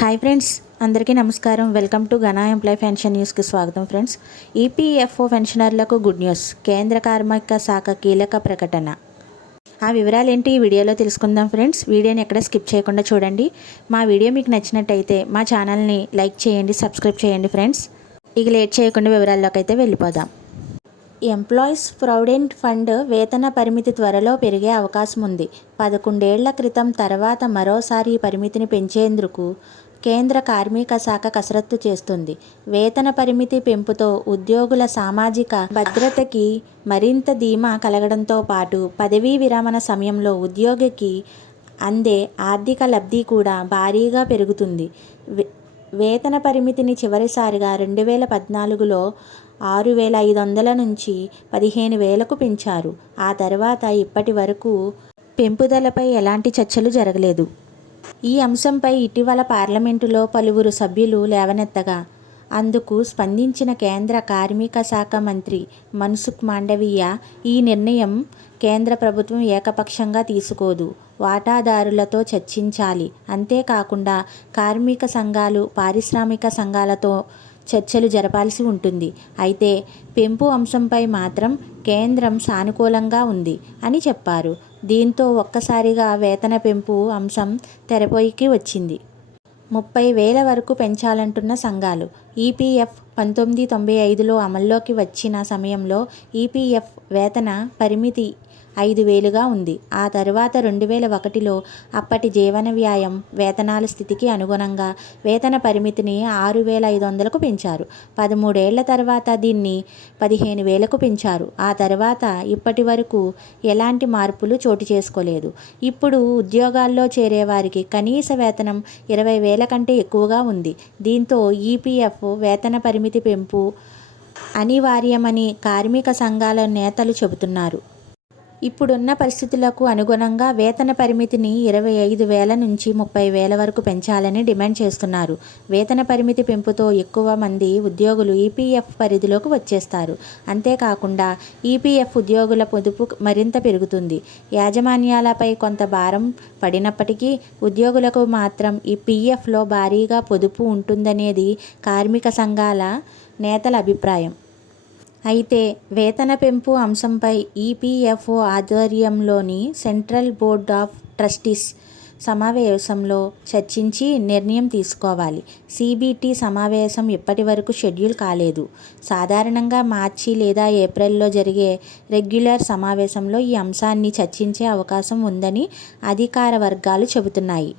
Hi friends అందరికీ నమస్కారం. Welcome to ఘనా ఎంప్లాయ్ పెన్షన్ న్యూస్కి స్వాగతం ఫ్రెండ్స్. ఈపీఎఫ్ఓ పెన్షనర్లకు గుడ్ న్యూస్. కేంద్ర కార్మిక శాఖ కీలక ప్రకటన. ఆ వివరాలు ఏంటి ఈ వీడియోలో తెలుసుకుందాం ఫ్రెండ్స్. వీడియోని ఎక్కడ స్కిప్ చేయకుండా చూడండి. మా వీడియో మీకు నచ్చినట్టయితే మా ఛానల్ని లైక్ చేయండి సబ్స్క్రైబ్ చేయండి ఫ్రెండ్స్. ఇక లేట్ చేయకుండా వివరాల్లోకి అయితే వెళ్ళిపోదాం. ఎంప్లాయీస్ ప్రొవిడెంట్ ఫండ్ వేతన పరిమితి త్వరలో పెరిగే అవకాశం ఉంది పదకొండేళ్ళ క్రితం తర్వాత మరోసారి ఈ పరిమితిని పెంచేందుకు కేంద్ర కార్మిక శాఖ కసరత్తు చేస్తుంది. వేతన పరిమితి పెంపుతో ఉద్యోగుల సామాజిక భద్రతకి మరింత ధీమా కలగడంతో పాటు పదవీ విరమణ సమయంలో ఉద్యోగికి అందే ఆర్థిక లబ్ధి కూడా భారీగా పెరుగుతుంది. వేతన పరిమితిని చివరిసారిగా రెండు వేల పద్నాలుగులో ఆరు వేల ఐదు వందల నుంచి పదిహేను వేలకు పెంచారు. ఆ తర్వాత ఇప్పటి వరకు పెంపుదలపై ఎలాంటి చర్చలు జరగలేదు. ఈ అంశంపై ఇటీవల పార్లమెంటులో పలువురు సభ్యులు లేవనెత్తగా అందుకు స్పందించిన కేంద్ర కార్మిక శాఖ మంత్రి మన్సుఖ్ మాండవీయ ఈ నిర్ణయం కేంద్ర ప్రభుత్వం ఏకపక్షంగా తీసుకోదు వాటాదారులతో చర్చించాలి. అంతేకాకుండా కార్మిక సంఘాలు పారిశ్రామిక సంఘాలతో చర్చలు జరపాల్సి ఉంటుంది. అయితే పెంపు అంశంపై మాత్రం కేంద్రం సానుకూలంగా ఉంది అని చెప్పారు. దీంతో ఒక్కసారిగా వేతన పెంపు అంశం తెరపైకి వచ్చింది. ముప్పై వేల వరకు పెంచాలంటున్న సంఘాలు ఈపీఎఫ్ పంతొమ్మిది తొంభై ఐదులో అమల్లోకి వచ్చిన సమయంలో ఈపీఎఫ్ వేతన పరిమితి ఐదు వేలుగా ఉంది. ఆ తరువాత రెండు వేల ఒకటిలో అప్పటి జీవన వ్యాయం వేతనాల స్థితికి అనుగుణంగా వేతన పరిమితిని ఆరు వేల ఐదు వందలకు పెంచారు. పదమూడేళ్ళ తర్వాత దీన్ని పదిహేను వేలకు పెంచారు. ఆ తర్వాత ఇప్పటి వరకు ఎలాంటి మార్పులు చోటు చేసుకోలేదు. ఇప్పుడు ఉద్యోగాల్లో చేరేవారికి కనీస వేతనం ఇరవై వేల కంటే ఎక్కువగా ఉంది. దీంతో ఈపీఎఫ్ వేతన పరిమితి పెంపు అనివార్యమని కార్మిక సంఘాల నేతలు చెబుతున్నారు. ఇప్పుడున్న పరిస్థితులకు అనుగుణంగా వేతన పరిమితిని ఇరవై ఐదు వేల నుంచి ముప్పై వేల వరకు పెంచాలని డిమాండ్ చేస్తున్నారు. వేతన పరిమితి పెంపుతో ఎక్కువ మంది ఉద్యోగులు ఈపీఎఫ్ పరిధిలోకి వచ్చేస్తారు. అంతేకాకుండా ఈపీఎఫ్ ఉద్యోగుల పొదుపు మరింత పెరుగుతుంది. యాజమాన్యాలపై కొంత భారం పడినప్పటికీ ఉద్యోగులకు మాత్రం ఈ పీఎఫ్లో భారీగా పొదుపు ఉంటుందనేది కార్మిక సంఘాల నేతల అభిప్రాయం. అయితే వేతన పెంపు అంశంపై ఈపీఎఫ్ఓ ఆధ్వర్యంలోని సెంట్రల్ బోర్డ్ ఆఫ్ ట్రస్టీస్ సమావేశంలో చర్చించి నిర్ణయం తీసుకోవాలి. సిబిటి సమావేశం ఇప్పటి వరకు షెడ్యూల్ కాలేదు. సాధారణంగా మార్చి లేదా ఏప్రిల్లో జరిగే రెగ్యులర్ సమావేశంలో ఈ అంశాన్ని చర్చించే అవకాశం ఉందని అధికార వర్గాలు చెబుతున్నాయి.